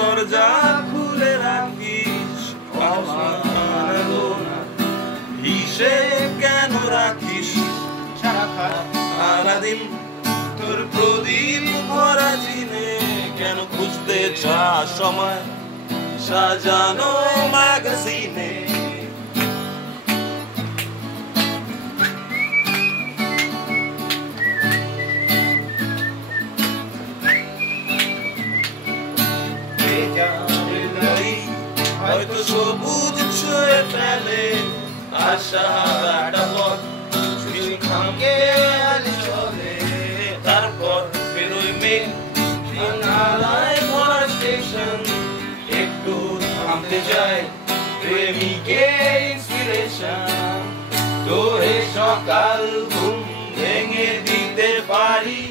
দরজা খুলে রাখিস, হিসেব কেন রাখিস সারাদিন তোর প্রদীপ ভরা চিনে, কেন খুঁজতে চাস সময় সাজানো ম্যাগাজিনে। হয়তো সবুজ ছুঁয়ে ফেলে আশা একটা পথ, খামকে চলে তারপর বেরোয় মেঘ নালায় ভরা স্টেশন, একটু থামতে যায় প্রেমিকের ইন্সপিরেশন। তোরে সকাল ঘুম ভেঙে দিতে পারি,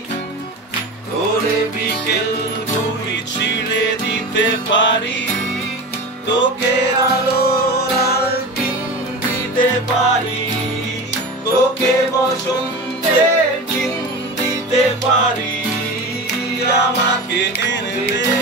তোরে বিকেল ঘুড়ি ছিঁড়ে দিতে পারি, তোকে আলোর আলপিন দিতে পারি, তোকে বসন্তের দিন দিতে পারি, আমাকে এনে দে